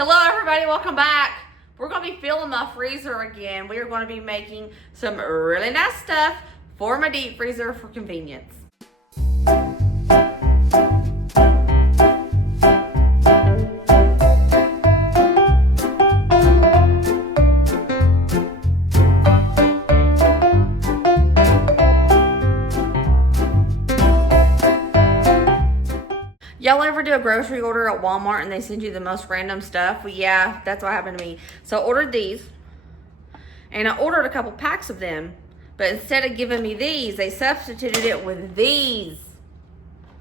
Hello everybody, welcome back. We're going to be filling my freezer again. We are going to be making some really nice stuff for my deep freezer for convenience. Y'all ever do a grocery order at Walmart and they send you the most random stuff? Well, yeah, that's what happened to me. So I ordered these, and I ordered a couple packs of them, but instead of giving me these, they substituted it with these.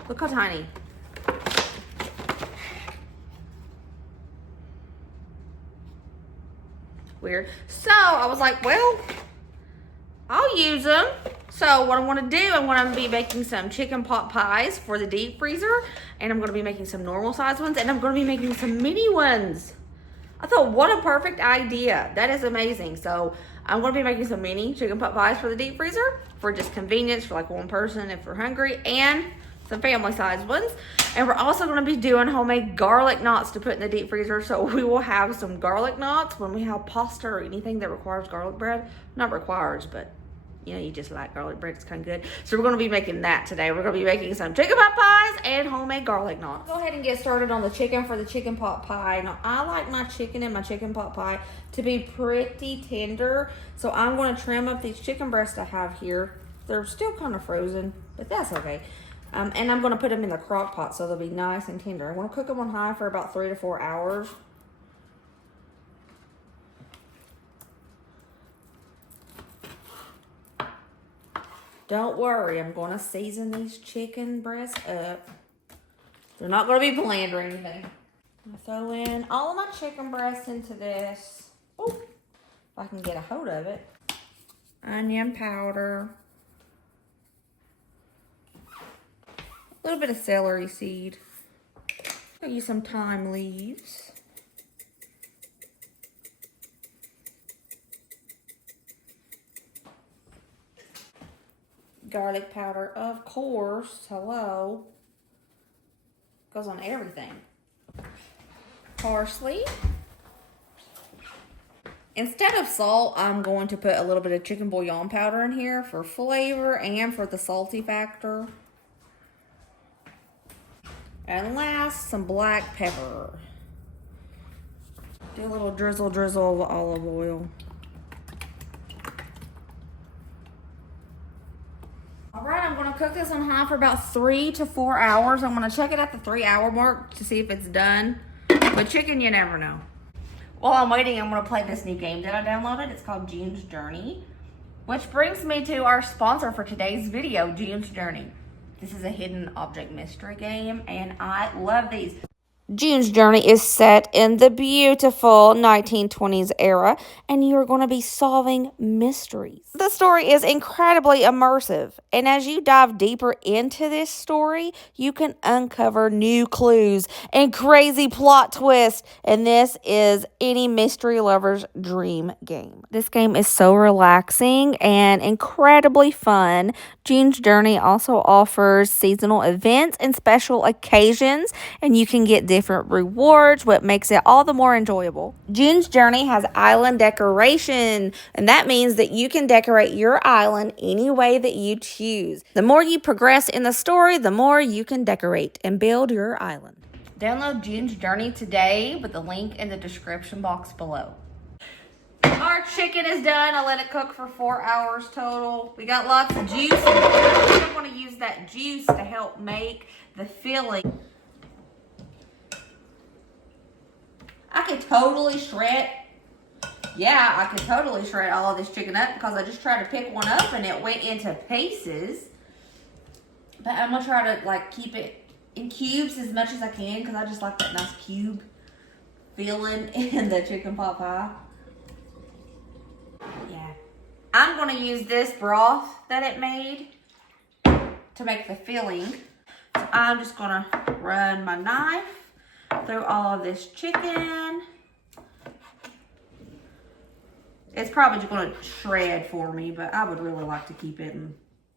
Look how tiny. Weird. So I was like, well, I'll use them. So what I'm going to do, I'm going to be making some chicken pot pies for the deep freezer, and I'm going to be making some normal size ones, and I'm going to be making some mini ones. I thought, what a perfect idea. That is amazing. So I'm going to be making some mini chicken pot pies for the deep freezer for just convenience for like one person if they're hungry, and some family size ones. And we're also going to be doing homemade garlic knots to put in the deep freezer. So we will have some garlic knots when we have pasta or anything that requires garlic bread. Not requires, but you know, you just like garlic bread, it's kind of good. So we're going to be making that today. We're going to be making some chicken pot pies and homemade garlic knots. Go ahead and get started on the chicken for the chicken pot pie. Now, I like my chicken in my chicken pot pie to be pretty tender. So I'm going to trim up these chicken breasts I have here. They're still kind of frozen, but that's okay. And I'm going to put them in the crock pot so they'll be nice and tender. I want to cook them on high for about 3 to 4 hours. Don't worry, I'm going to season these chicken breasts up. They're not going to be bland or anything. I throw in all of my chicken breasts into this. Oh, if I can get a hold of it. Onion powder. A little bit of celery seed. I'll use some thyme leaves. Garlic powder, of course. Hello. Goes on everything. Parsley. Instead of salt, I'm going to put a little bit of chicken bouillon powder in here for flavor and for the salty factor. And last, some black pepper. Do a little drizzle of olive oil. All right, I'm going to cook this on high for about 3 to 4 hours. I'm going to check it at the 3-hour mark to see if it's done. But chicken, you never know. While I'm waiting, I'm going to play this new game that I downloaded. It's called June's Journey, which brings me to our sponsor for today's video, June's Journey. This is a hidden object mystery game, and I love these. June's Journey is set in the beautiful 1920s era, and you're going to be solving mysteries. The story is incredibly immersive, and as you dive deeper into this story, you can uncover new clues and crazy plot twists, and this is any mystery lover's dream game. This game is so relaxing and incredibly fun. June's Journey also offers seasonal events and special occasions, and you can get different rewards, what makes it all the more enjoyable. June's Journey has island decoration, and that means that you can decorate your island any way that you choose. The more you progress in the story, the more you can decorate and build your island. Download June's Journey today with the link in the description box below. Our chicken is done. I let it cook for 4 hours total. We got lots of juice in there. I'm going to use that juice to help make the filling. I could totally shred. Yeah, I could totally shred all of this chicken up because I just tried to pick one up and it went into pieces. But I'm going to try to like keep it in cubes as much as I can because I just like that nice cube filling in the chicken pot pie. Yeah. I'm going to use this broth that it made to make the filling. So I'm just going to run my knife through all of this chicken. It's probably just going to shred for me, but I would really like to keep it in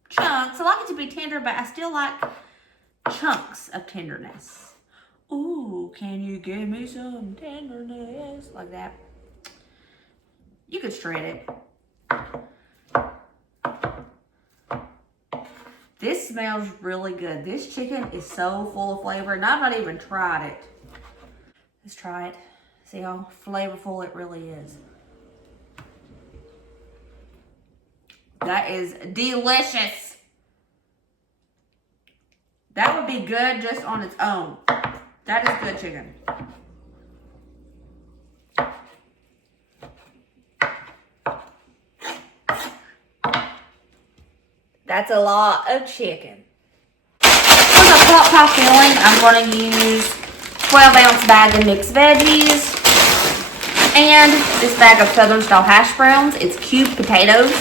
chunks. I like it to be tender, but I still like chunks of tenderness. Ooh, can you give me some tenderness? Like that. You could shred it. This smells really good. This chicken is so full of flavor, and I've not even tried it. Let's try it. See how flavorful it really is. That is delicious. That would be good just on its own. That is good chicken. That's a lot of chicken. For the pot pie filling, I'm going to use 12-ounce bag of mixed veggies and this bag of Southern style hash browns. It's cubed potatoes.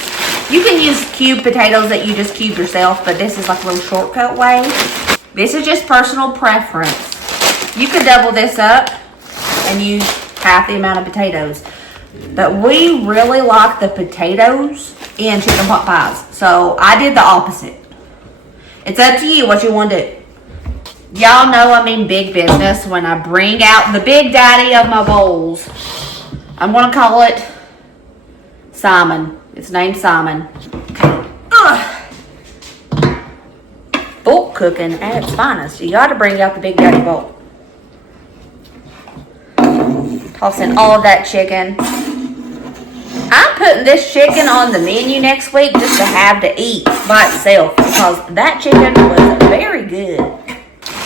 You can use cubed potatoes that you just cube yourself, but this is like a little shortcut way. This is just personal preference. You could double this up and use half the amount of potatoes. But we really like the potatoes in chicken pot pies. So I did the opposite. It's up to you what you want to do. Y'all know I mean big business when I bring out the big daddy of my bowls. I'm going to call it Simon. It's named Simon. Bulk cooking at its finest. You got to bring out the big daddy bowl. Toss in all of that chicken. I'm putting this chicken on the menu next week just to have to eat by itself because that chicken was very good.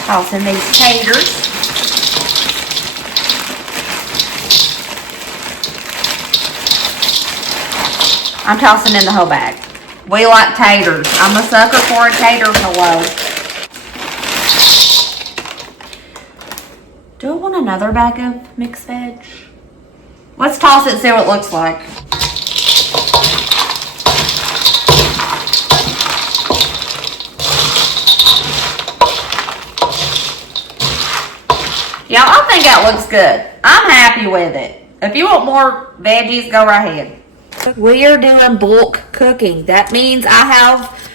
Toss in these taters. I'm tossing in the whole bag. We like taters. I'm a sucker for a tater. Hello. Do I want another bag of mixed veg? Let's toss it and see what it looks like. Y'all, I think that looks good. I'm happy with it. If you want more veggies, go right ahead. We are doing bulk cooking. That means I have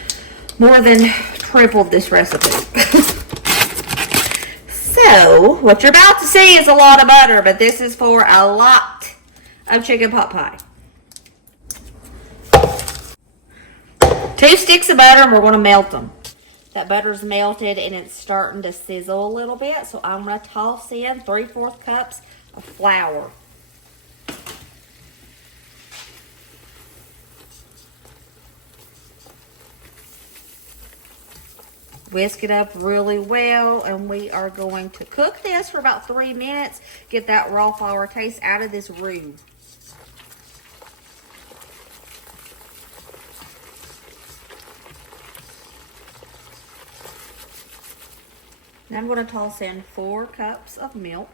more than tripled this recipe. So, what you're about to see is a lot of butter, but this is for a lot of chicken pot pie. 2 sticks of butter, and we're going to melt them. That butter's melted, and it's starting to sizzle a little bit, so I'm going to toss in 3/4 cups of flour. Whisk it up really well, and we are going to cook this for about 3 minutes. Get that raw flour taste out of this roux. Now I'm going to toss in 4 cups of milk.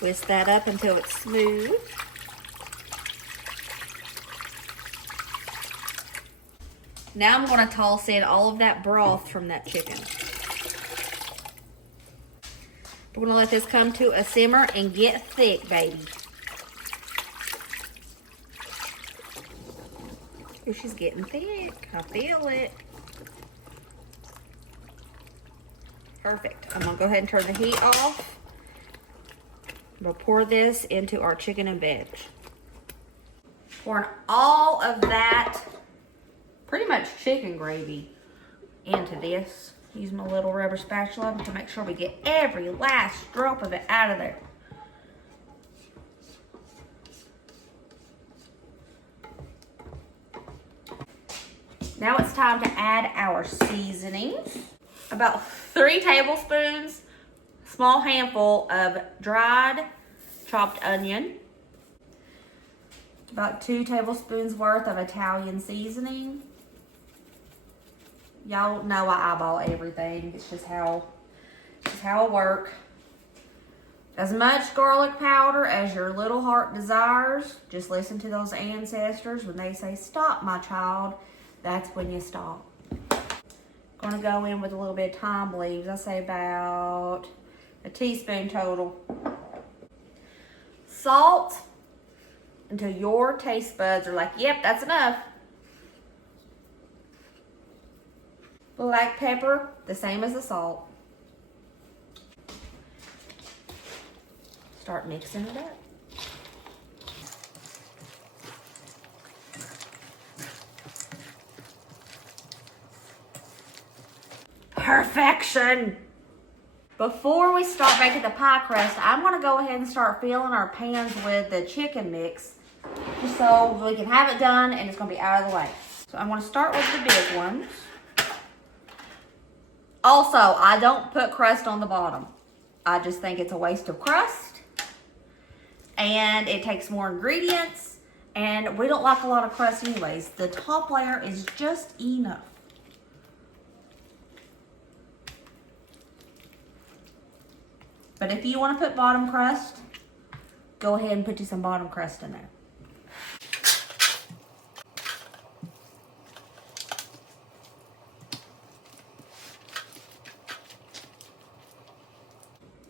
Whisk that up until it's smooth. Now I'm going to toss in all of that broth from that chicken. We're going to let this come to a simmer and get thick, baby. Ooh, she's getting thick. I feel it. Perfect. I'm going to go ahead and turn the heat off. I'm going to pour this into our chicken and veg. Pouring all of that pretty much chicken gravy into this. Use my little rubber spatula to make sure we get every last drop of it out of there. Now it's time to add our seasonings. About 3 tablespoons, small handful of dried chopped onion. About 2 tablespoons worth of Italian seasoning. Y'all know I eyeball everything. It's just how I work. As much garlic powder as your little heart desires. Just listen to those ancestors. When they say, stop, my child, that's when you stop. Going to go in with a little bit of thyme leaves. I say about a teaspoon total. Salt until your taste buds are like, yep, that's enough. Black pepper, the same as the salt. Start mixing it up. Perfection! Before we start making the pie crust, I'm gonna go ahead and start filling our pans with the chicken mix, just so we can have it done and it's gonna be out of the way. So I'm gonna start with the big ones. Also, I don't put crust on the bottom. I just think it's a waste of crust, and it takes more ingredients, and we don't like a lot of crust anyways. The top layer is just enough. But if you want to put bottom crust, go ahead and put you some bottom crust in there.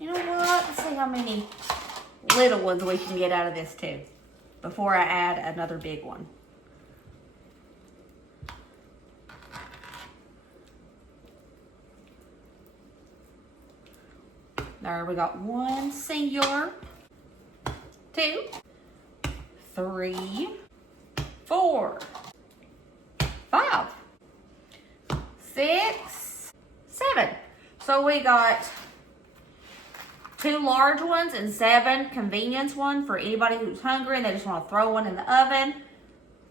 You know what? Let's see how many little ones we can get out of this too, before I add another big one. There, we got 1 singular, 2, 3, 4, 5, 6, 7. So we got 2 large ones and 7 convenience ones for anybody who's hungry and they just want to throw one in the oven.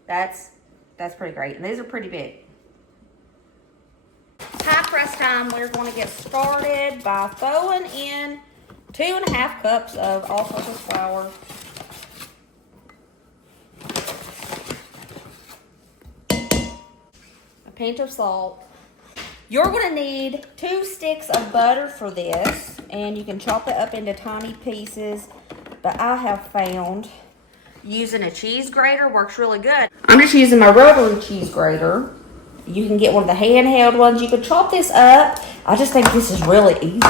That's pretty great. And these are pretty big. Pie crust time. We're going to get started by throwing in 2½ cups of all-purpose flour. A pinch of salt. You're going to need 2 sticks of butter for this, and you can chop it up into tiny pieces, but I have found using a cheese grater works really good. I'm just using my rotary cheese grater. You can get one of the handheld ones. You can chop this up. I just think this is really easy.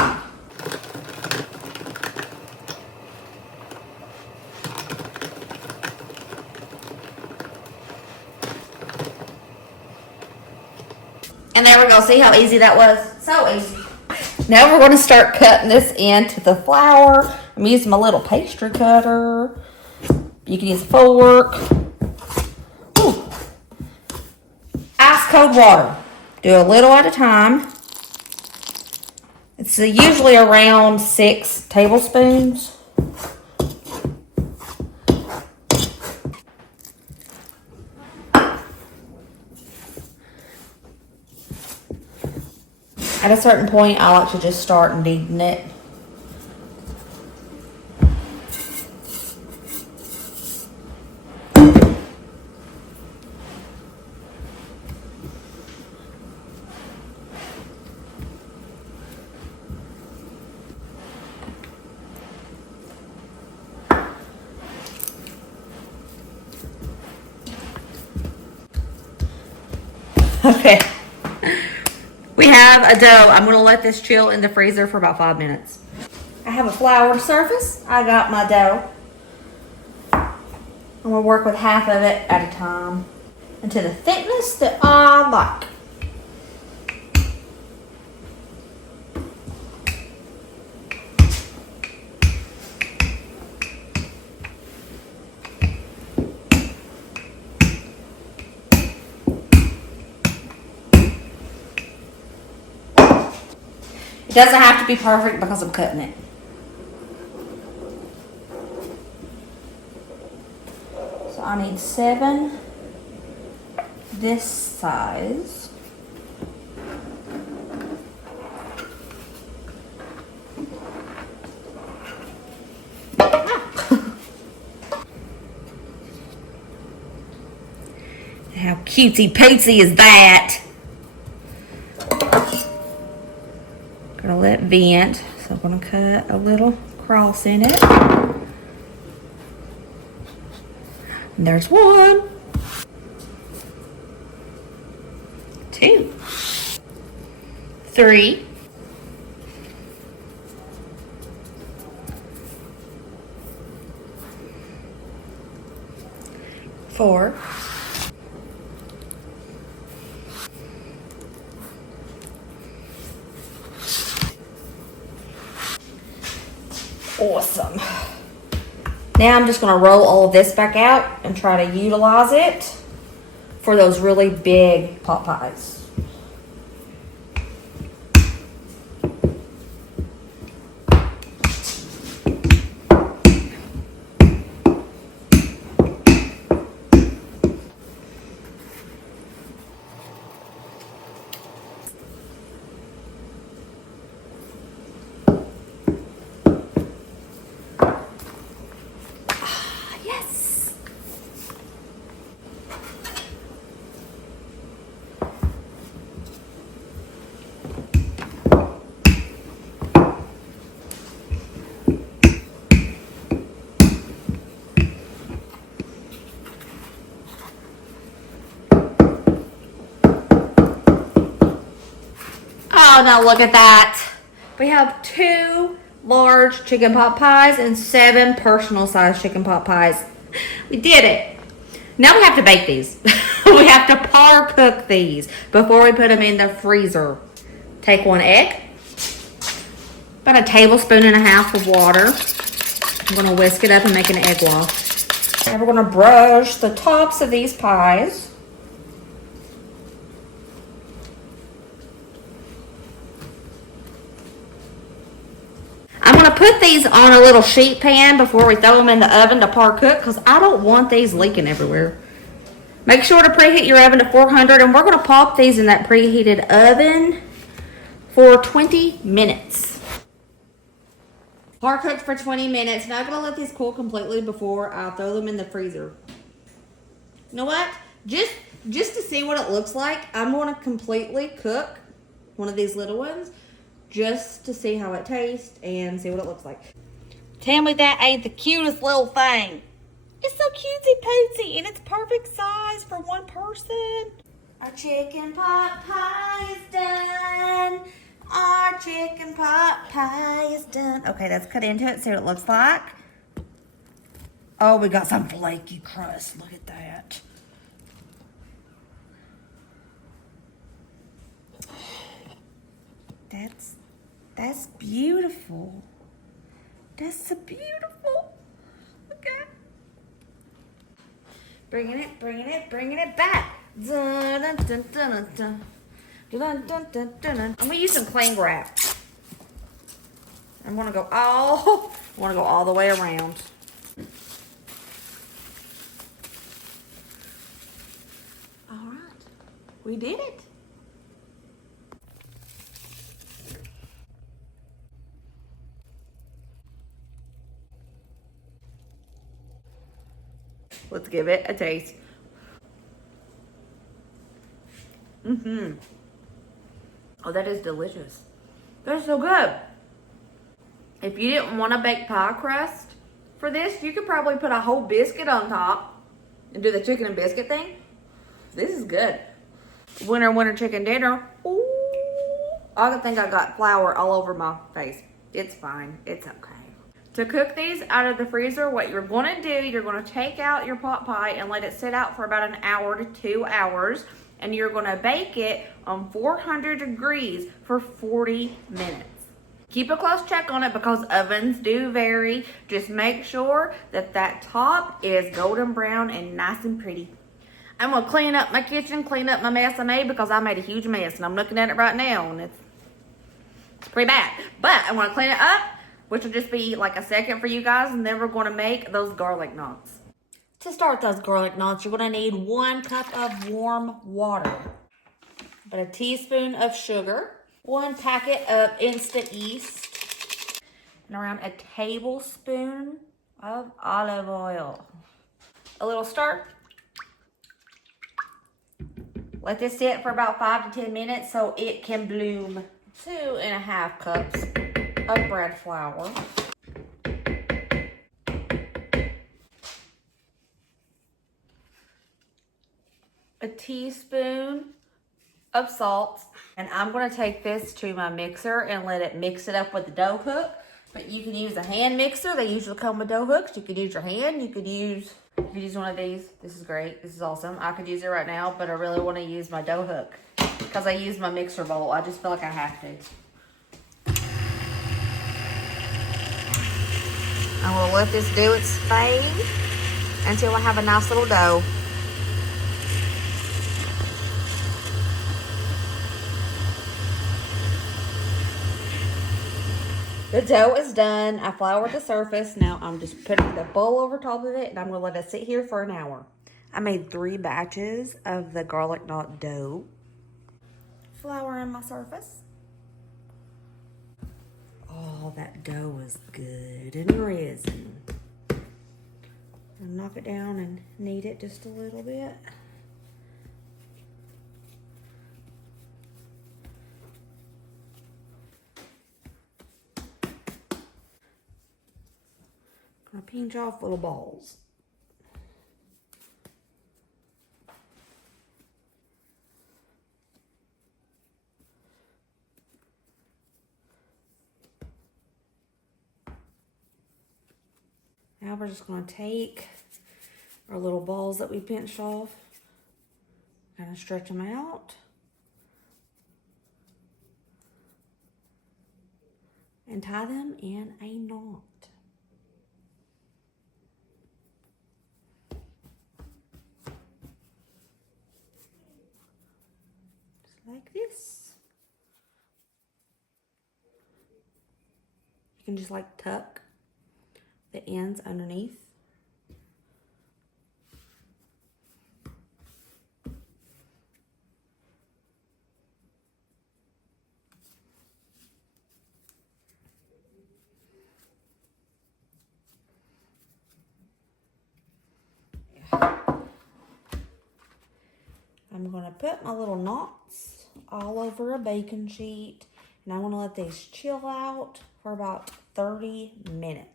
And there we go. See how easy that was? So easy. Now we're going to start cutting this into the flour. I'm using my little pastry cutter. You can use a fork. Ooh. Ice cold water. Do a little at a time. It's usually around 6 tablespoons. At a certain point, I like to just start kneading it. Okay. We have a dough. I'm going to let this chill in the freezer for about 5 minutes. I have a floured surface. I got my dough. I'm going to work with half of it at a time into the thickness that I like. It doesn't have to be perfect because I'm cutting it. So I need 7 this size. How cutesy-pootsie is that? Gonna let vent, so I'm gonna cut a little cross in it. And there's 1, 2, 3, 4, Awesome. Now I'm just gonna roll all of this back out and try to utilize it for those really big pot pies. Oh, now look at that. We have 2 large chicken pot pies and 7 personal size chicken pot pies. We did it. Now we have to bake these. We have to par cook these before we put them in the freezer. Take 1 egg, about a tablespoon and a half of water. I'm gonna whisk it up and make an egg wash. And we're gonna brush the tops of these pies. I'm gonna put these on a little sheet pan before we throw them in the oven to par cook because I don't want these leaking everywhere. Make sure to preheat your oven to 400 and we're gonna pop these in that preheated oven for 20 minutes. Par cooked for 20 minutes. Now I'm gonna let these cool completely before I throw them in the freezer. You know what? Just to see what it looks like, I'm gonna completely cook one of these little ones just to see how it tastes and see what it looks like. Tell me that ain't the cutest little thing. It's so cutesy pootsie and it's perfect size for 1 person. Our chicken pot pie is done. Our chicken pot pie is done. Okay, let's cut into it, see what it looks like. Oh, we got some flaky crust. Look at that. That's beautiful. That's so beautiful. Okay. Bringing it back. Dun, dun, dun, dun, dun. Dun, dun, dun, dun, dun. I'm gonna use some cling wrap. I want to go all the way around. All right, we did it. Let's give it a taste. Oh, that is delicious. That's so good. If you didn't want to bake pie crust for this, you could probably put a whole biscuit on top and do the chicken and biscuit thing. This is good. Winter chicken dinner. Ooh, I think I got flour all over my face. It's fine. It's okay. To cook these out of the freezer, what you're going to do, you're going to take out your pot pie and let it sit out for about 1 hour to 2 hours. And you're going to bake it on 400 degrees for 40 minutes. Keep a close check on it because ovens do vary. Just make sure that that top is golden brown and nice and pretty. I'm going to clean up my kitchen, clean up my mess I made because I made a huge mess. And I'm looking at it right now and it's pretty bad. But I'm going to clean it up, which will just be like a second for you guys. And then we're going to make those garlic knots. To start those garlic knots, you're going to need 1 cup of warm water, about a teaspoon of sugar, 1 packet of instant yeast, and around a tablespoon of olive oil. A little stir. Let this sit for about 5 to 10 minutes so it can bloom. 2.5 cups of bread flour. A teaspoon of salt. And I'm going to take this to my mixer and let it mix it up with the dough hook. But you can use a hand mixer. They usually come with dough hooks. You could use your hand. You could use one of these. This is great. This is awesome. I could use it right now, but I really want to use my dough hook because I use my mixer bowl. I just feel like I have to. I'm gonna let this do its thing until I have a nice little dough. The dough is done. I floured the surface. Now I'm just putting the bowl over top of it, and I'm gonna let it sit here for an hour. I made 3 batches of the garlic knot dough. Flour in my surface. Oh, that dough is good and risen. I'll knock it down and knead it just a little bit. Gonna pinch off little balls. Now we're just gonna take our little balls that we pinched off, kind of stretch them out, and tie them in a knot. Just like this. You can just like tuck the ends underneath. I'm gonna put my little knots all over a baking sheet, and I'm gonna let these chill out for about 30 minutes.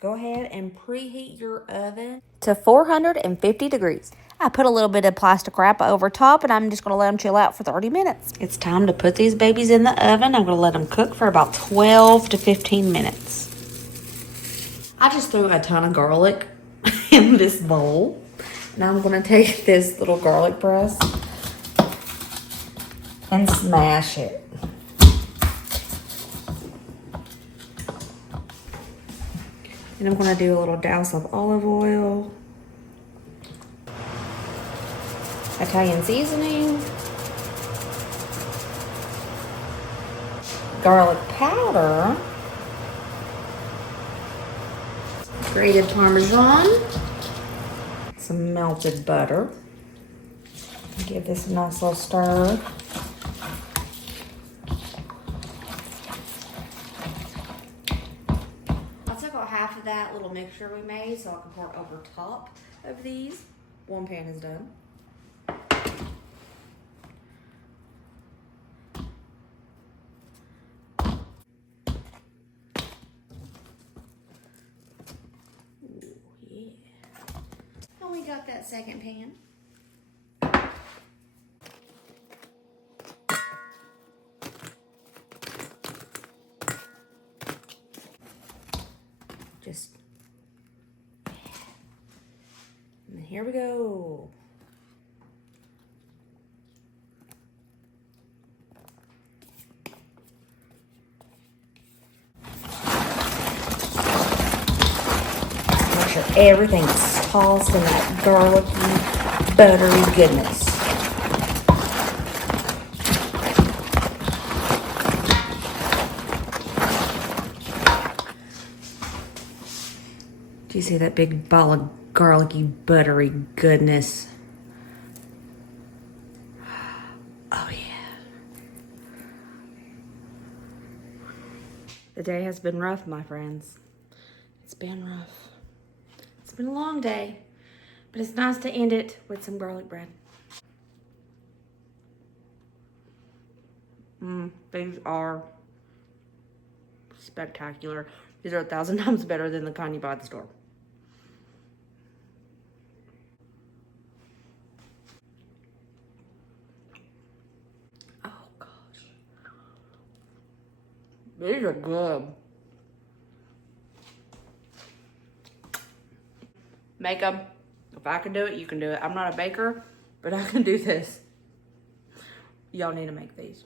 Go ahead and preheat your oven to 450 degrees. I put a little bit of plastic wrap over top, and I'm just gonna let them chill out for 30 minutes. It's time to put these babies in the oven. I'm gonna let them cook for about 12 to 15 minutes. I just threw a ton of garlic in this bowl. Now I'm gonna take this little garlic press and smash it. And I'm gonna do a little douse of olive oil, Italian seasoning, garlic powder, grated Parmesan, some melted butter. Give this a nice little stir. I took out half of that little mixture we made so I can pour it over top of these. One pan is done. Ooh, yeah. And we got that second pan. Just, and here we go. Make sure everything's tossed in that garlicky, buttery goodness. Do you see that big ball of garlicky, buttery goodness? Oh, yeah. The day has been rough, my friends. It's been rough. It's been a long day, but it's nice to end it with some garlic bread. These are spectacular. These are 1,000 times better than the kind you buy at the store. Oh, gosh. These are good. Make them. If I can do it, you can do it. I'm not a baker, but I can do this. Y'all need to make these.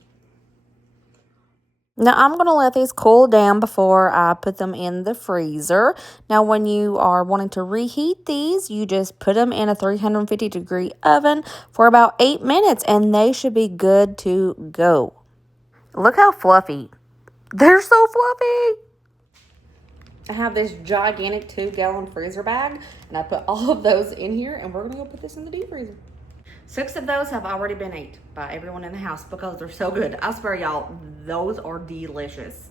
Now I'm going to let these cool down before I put them in the freezer. Now when you are wanting to reheat these, you just put them in a 350-degree oven for about 8 minutes and they should be good to go. Look how fluffy. They're so fluffy. I have this gigantic 2-gallon freezer bag and I put all of those in here and we're going to go put this in the deep freezer. 6 of those have already been ate by everyone in the house because they're so good. I swear, y'all, those are delicious.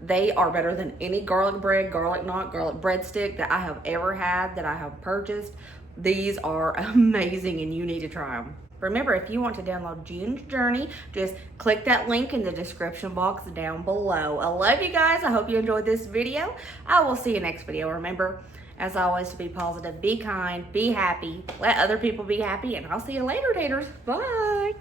They are better than any garlic bread, garlic knot, garlic breadstick that I have ever had, that I have purchased. These are amazing and you need to try them. Remember, if you want to download June's Journey, just click that link in the description box down below. I love you guys. I hope you enjoyed this video. I will see you next video. Remember, as always, to be positive, be kind, be happy, let other people be happy, and I'll see you later, taters. Bye.